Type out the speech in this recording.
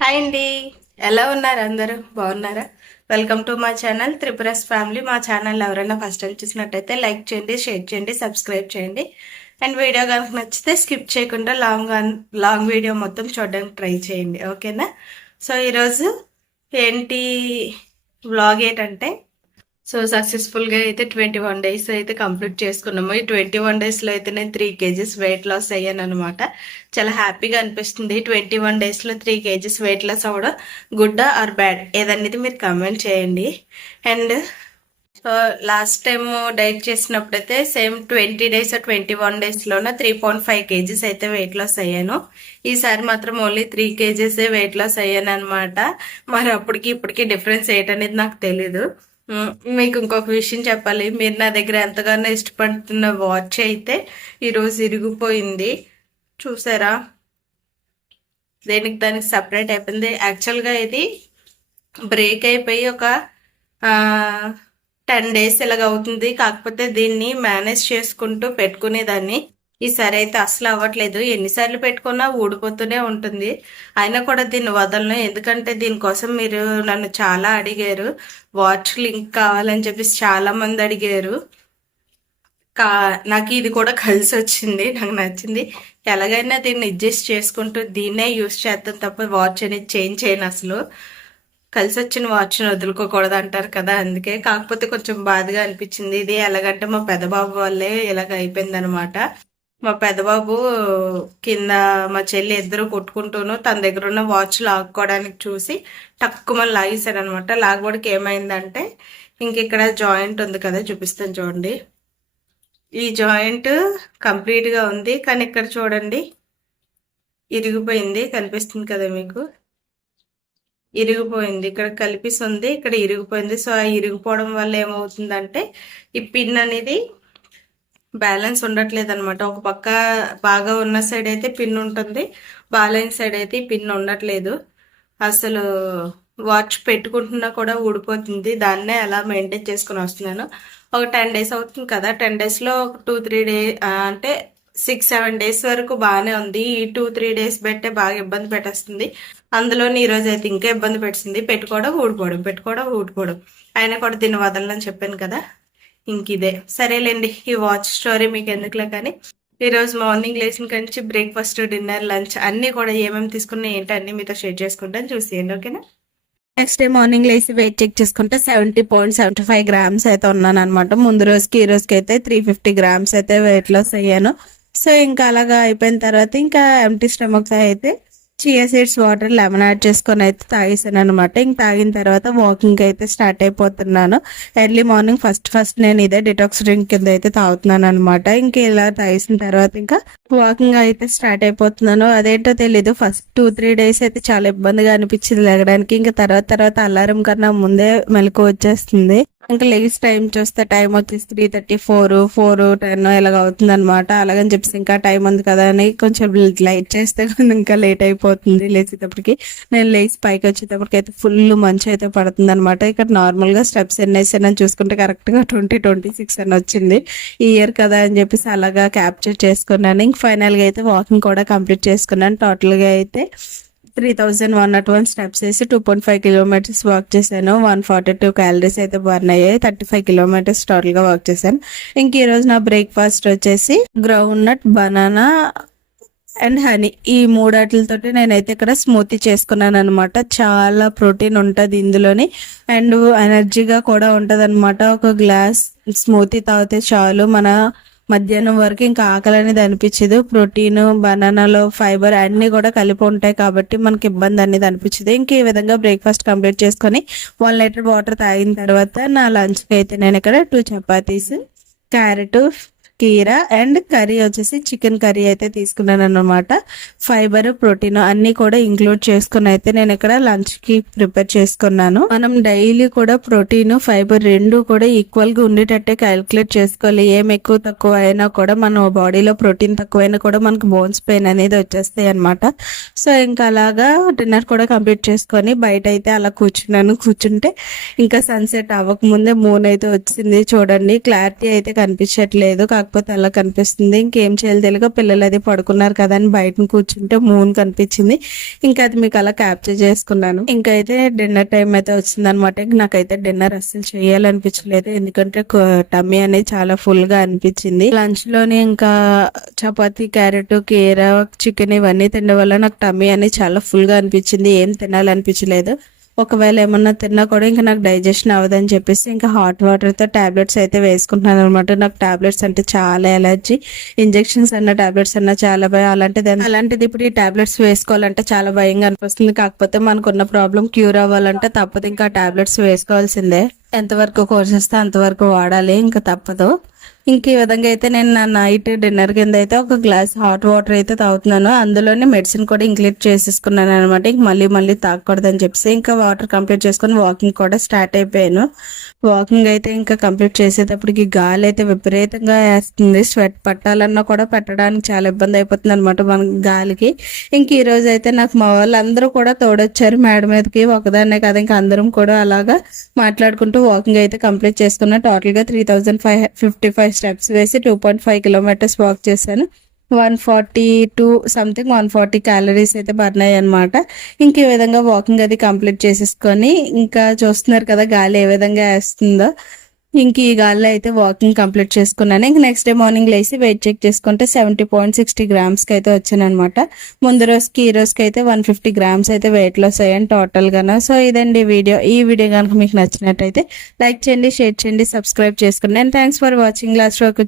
Hi అండి. ఎలా ఉన్నారు? అందరూ బాగున్నారా? వెల్కమ్ టు మా ఛానల్ త్రిపురస్ ఫ్యామిలీ. మా ఛానల్ ఎవరైనా ఫస్ట్ టైం చూసినట్టయితే లైక్ చేయండి, షేర్ చేయండి, సబ్స్క్రైబ్ చేయండి. అండ్ వీడియో కనుక నచ్చితే స్కిప్ చేయకుండా లాంగ్ వీడియో మొత్తం చూడడానికి ట్రై చేయండి, ఓకేనా? సో ఈరోజు ఏంటి వ్లాగ్ ఏంటంటే, సో సక్సెస్ఫుల్గా అయితే 21 days అయితే కంప్లీట్ చేసుకున్నాము. ఈ 21 daysలో అయితే నేను 3 kgs వెయిట్ లాస్ అయ్యాను అనమాట. చాలా హ్యాపీగా అనిపిస్తుంది. 21 daysలో 3 kgs వెయిట్ లాస్ అవ్వడం గుడ్ ఆర్ బ్యాడ్ ఏదనేది మీరు కమెంట్ చేయండి. And so last time diet చేసినప్పుడైతే సేమ్ 20 days 21 daysలోనే 3.5 kgs అయితే వెయిట్ లాస్ అయ్యాను. ఈసారి మాత్రం ఓన్లీ 3 kgs వెయిట్ లాస్ అయ్యాను అనమాట. మరి అప్పటికి ఇప్పటికి డిఫరెన్స్ ఏంటనేది నాకు తెలీదు. మీకు ఇంకొక విషయం చెప్పాలి. మీరు నా దగ్గర ఎంతగానో ఇష్టపడుతున్న వాచ్ అయితే ఈరోజు ఇరిగిపోయింది. చూసారా? దానికి సపరేట్ అయిపోయింది. యాక్చువల్గా ఇది బ్రేక్ అయిపోయి ఒక 10 days ఇలాగ అవుతుంది. కాకపోతే దీన్ని మేనేజ్ చేసుకుంటూ పెట్టుకునేదాన్ని. ఈసారి అయితే అసలు అవ్వట్లేదు. ఎన్నిసార్లు పెట్టుకున్నా ఊడిపోతూనే ఉంటుంది. అయినా కూడా దీన్ని వదలను. ఎందుకంటే దీనికోసం మీరు నన్ను చాలా అడిగారు. వాచ్ లింక్ కావాలని చెప్పేసి చాలా మంది అడిగారు. నాకు ఇది కూడా కలిసి వచ్చింది, నాకు నచ్చింది. ఎలాగైనా దీన్ని అడ్జస్ట్ చేసుకుంటూ దీన్నే యూస్ చేస్తాను తప్ప వాచ్ అనేది చేంజ్ చేయను అసలు. కలిసి వచ్చిన వాచ్ని వదులుకోకూడదు అంటారు కదా, అందుకే. కాకపోతే కొంచెం బాధగా అనిపించింది. ఇది ఎలాగంటే మా పెద్దబాబు వల్లే ఇలాగ అయిపోయింది అనమాట. మా పెద్దబాబు కింద మా చెల్లి ఇద్దరు కొట్టుకుంటూను తన దగ్గర ఉన్న వాచ్ లాక్కోవడానికి చూసి టక్కుమని లాగేశాడు అనమాట. లాగబడికి ఏమైందంటే, ఇంక ఇక్కడ జాయింట్ ఉంది కదా, చూపిస్తాను చూడండి. ఈ జాయింట్ కంప్లీట్గా ఉంది, కానీ ఇక్కడ చూడండి ఇరిగిపోయింది. కనిపిస్తుంది కదా మీకు? ఇరిగిపోయింది. ఇక్కడ కనిపిస్తుంది, ఇక్కడ ఇరిగిపోయింది. సో ఆ ఇరిగిపోవడం వల్ల ఏమవుతుందంటే ఈ పిన్ అనేది బ్యాలెన్స్ ఉండట్లేదు అనమాట. ఒక పక్క బాగా ఉన్న సైడ్ అయితే పిన్ ఉంటుంది, బాగాలేని సైడ్ అయితే పిన్ ఉండట్లేదు. అసలు వాచ్ పెట్టుకుంటున్నా కూడా ఊడిపోతుంది. దాన్నే అలా మెయింటైన్ చేసుకుని వస్తున్నాను. ఒక 10 days అవుతుంది కదా. 10 daysలో ఒక 2-3 days అంటే 6-7 days వరకు బాగానే ఉంది. ఈ 2-3 days బట్టే బాగా ఇబ్బంది పెట్టేస్తుంది. అందులోని ఈరోజు అయితే ఇంకా ఇబ్బంది పెట్టింది. పెట్టుకోవడం ఊడిపోవడం. అయినా కూడా దీన్ని వదలని చెప్పాను కదా, ఇంక ఇదే. సరేలేండి, ఈ వాచ్ స్టోరీ మీకు ఎందుకులే కానీ, ఈరోజు మార్నింగ్ లేచిన కంచి బ్రేక్ఫాస్ట్, డిన్నర్, లంచ్ అన్నీ కూడా ఏమేమి తీసుకున్నా ఏంటి అన్నీ మీతో షేర్ చేసుకుంటాను, చూసేయండి, ఓకేనా? నెక్స్ట్ డే మార్నింగ్ లేసి వెయిట్ చెక్ చేసుకుంటే 70.75 grams అయితే ఉన్నాను అనమాట. ముందు రోజుకి ఈ రోజుకి అయితే 350 grams అయితే వెయిట్ లాస్ అయ్యాను. సో ఇంకా అలాగా అయిపోయిన తర్వాత ఇంకా ఎంటీ స్టమక్ అయితే chia seeds, water, lemon add చేసుకొని అయితే తాగేసాను అనమాట. ఇంక తాగిన తర్వాత వాకింగ్ అయితే స్టార్ట్ అయిపోతున్నాను. ఎర్లీ మార్నింగ్ ఫస్ట్ నేను ఇదే డిటాక్స్ డ్రింక్ కింద అయితే తాగుతున్నాను అనమాట. ఇంక ఇలా తాగేసిన తర్వాత ఇంకా వాకింగ్ అయితే స్టార్ట్ అయిపోతున్నాను. అదేంటో తెలీదు, ఫస్ట్ 2-3 days అయితే చాలా ఇబ్బందిగా అనిపించింది లేగడానికి. ఇంకా తర్వాత అలారం కన్నా ముందే మెలకు వచ్చేస్తుంది. ఇంకా లేస్ టైం చూస్తే టైం వచ్చేసి 3:34, 4:10 ఇలాగ అవుతుంది అనమాట. అలాగని చెప్పేసి ఇంకా టైం ఉంది కదా అని కొంచెం లైట్ చేస్తే ఇంకా లేట్ అయిపోతుంది లేచేటప్పటికి. నేను లేచి పైకి వచ్చేటప్పటికి అయితే ఫుల్ మంచు అయితే పడుతుంది అనమాట. ఇక్కడ నార్మల్ గా స్టెప్స్ ఎన్ని వేసానని చూసుకుంటే కరెక్ట్ గా 20-26 అని వచ్చింది. ఈ ఇయర్ కదా అని చెప్పేసి అలాగా క్యాప్చర్ చేసుకున్నాను. ఇంక ఫైనల్ గా అయితే వాకింగ్ కూడా కంప్లీట్ చేసుకున్నాను. టోటల్ గా అయితే 3101 స్టెప్స్ వేసి 2.5 kilometers వాక్ చేశాను. 142 calories అయితే బర్న్ అయ్యాయి. 35 kilometers టోటల్ గా వాక్ చేశాను. ఇంక ఈ రోజు నా బ్రేక్ఫాస్ట్ వచ్చేసి groundnut, banana and honey, ఈ మూడాటిలతోటి నేనైతే ఇక్కడ స్మూతీ చేసుకున్నాను అనమాట. చాలా ప్రోటీన్ ఉంటుంది ఇందులోని అండ్ ఎనర్జీగా కూడా ఉంటది అనమాట. ఒక గ్లాస్ స్మూతీ తాగితే చాలు, మన మధ్యాహ్నం వరకు ఇంకా ఆకలి అనేది అనిపించదు. ప్రోటీన్, బనానాలో ఫైబర్ అన్ని కూడా కలిపి ఉంటాయి కాబట్టి మనకి ఇబ్బంది అనేది అనిపించదు. ఇంక ఈ విధంగా బ్రేక్ఫాస్ట్ కంప్లీట్ చేసుకొని 1 liter వాటర్ తాగిన తర్వాత నా లంచ్కి అయితే నేను ఇక్కడ 2 చపాతీస్, క్యారెట్, కీర అండ్ కర్రీ వచ్చేసి చికెన్ కర్రీ అయితే తీసుకున్నాను అనమాట. ఫైబర్, ప్రోటీన్ అన్ని కూడా ఇంక్లూడ్ చేసుకుని అయితే నేను ఇక్కడ లంచ్ కి ప్రిపేర్ చేసుకున్నాను. మనం డైలీ కూడా ప్రోటీన్, ఫైబర్ రెండు కూడా ఈక్వల్ గా ఉండేటట్టే క్యాలిక్యులేట్ చేసుకోవాలి. ఏం ఎక్కువ తక్కువ అయినా కూడా మన బాడీలో ప్రోటీన్ తక్కువైనా కూడా మనకు బోన్స్ పెయిన్ అనేది వచ్చేస్తాయి అనమాట. సో ఇంకా అలాగా డిన్నర్ కూడా కంప్లీట్ చేసుకొని బయట అయితే అలా కూర్చుంటే ఇంకా సన్సెట్ అవ్వకముందే మూన్ అయితే వచ్చింది. చూడండి, క్లారిటీ అయితే కనిపించట్లేదు, కాకపోతే అలా కనిపిస్తుంది. ఇంకేం చేయాలి తెలియక పిల్లలు అది పడుకున్నారు కదా అని బయటను కూర్చుంటే మూన్ కనిపించింది. ఇంకా అది మీకు అలా క్యాప్చర్ చేసుకున్నాను. ఇంకా అయితే డిన్నర్ టైం అయితే వచ్చింది అనమాట. నాకైతే డిన్నర్ అస్సలు చేయాలనిపించలేదు, ఎందుకంటే టమ్మీ అనేది చాలా ఫుల్ గా అనిపించింది. లంచ్ లోని ఇంకా చపాతీ, క్యారెట్, కీర, చికెన్ ఇవన్నీ తినడం వల్ల నాకు టమ్మీ అనేది చాలా ఫుల్ గా అనిపించింది. ఏం తినాలనిపించలేదు. ఒకవేళ ఏమన్నా తిన్నా కూడా ఇంకా నాకు డైజెషన్ అవ్వదని చెప్పేసి ఇంకా హాట్ వాటర్తో టాబ్లెట్స్ అయితే వేసుకుంటున్నాను అనమాట. నాకు టాబ్లెట్స్ అంటే చాలా ఎలర్జీ. ఇంజెక్షన్స్ అన్న టాబ్లెట్స్ అన్న చాలా భయం. అలాంటిది ఇప్పుడు ఈ టాబ్లెట్స్ వేసుకోవాలంటే చాలా భయంగా అనిపిస్తుంది. కాకపోతే మనకున్న ప్రాబ్లం క్యూర్ అవ్వాలంటే తప్పదు, ఇంకా టాబ్లెట్స్ వేసుకోవాల్సిందే. ఎంతవరకు కోర్స్ వస్తే అంతవరకు వాడాలి, ఇంకా తప్పదు. ఇంక ఈ విధంగా అయితే నేను నా నైట్ డిన్నర్ కింద అయితే ఒక గ్లాస్ హాట్ వాటర్ అయితే తాగుతున్నాను. అందులోనే మెడిసిన్ కూడా ఇంక్లూడ్ చేసేసుకున్నాను అనమాట. ఇంక మళ్ళీ తాగకూడదని చెప్పేసి ఇంకా వాటర్ కంప్లీట్ చేసుకుని వాకింగ్ కూడా స్టార్ట్ అయిపోయాను. వాకింగ్ అయితే ఇంకా కంప్లీట్ చేసేటప్పటికి గాలి అయితే విపరీతంగా వేస్తుంది. స్వెట్ పట్టాలన్నా కూడా పెట్టడానికి చాలా ఇబ్బంది అయిపోతుంది అనమాట మన గాలికి. ఇంక ఈ రోజు అయితే నాకు మా వాళ్ళందరూ కూడా తోడొచ్చారు మేడ మీదకి. ఒకదాన్నే కదా, ఇంకా అందరం కూడా అలాగా మాట్లాడుకుంటూ వాకింగ్ అయితే కంప్లీట్ చేసుకున్నా. టోటల్ గా 3555 స్టెప్స్ వేసి 2.5 కిలోమీటర్స్ వాక్ చేశాను. 140 క్యాలరీస్ అయితే బర్న్ అయ్యాయి అనమాట. ఇంక ఈ విధంగా వాకింగ్ అది కంప్లీట్ చేసేసుకొని ఇంకా చూస్తున్నారు కదా గాలి ఏ విధంగా వేస్తుందో. ఇంక ఈ గాలిలో అయితే వాకింగ్ కంప్లీట్ చేసుకున్నాను. ఇంక నెక్స్ట్ డే మార్నింగ్ లేసి వెయిట్ చెక్ చేసుకుంటే 70.60 గ్రామ్స్కి అయితే వచ్చాను అనమాట. ముందు రోజుకి ఈ రోజుకి అయితే 150 గ్రామ్స్ అయితే వెయిట్ లాస్ అయ్యాను టోటల్ గాను. సో ఇదండి వీడియో. ఈ వీడియో కనుక మీకు నచ్చినట్టయితే లైక్ చేయండి, షేర్ చేయండి, సబ్స్క్రైబ్ చేసుకోండి. And thanks for watching. Last వరకు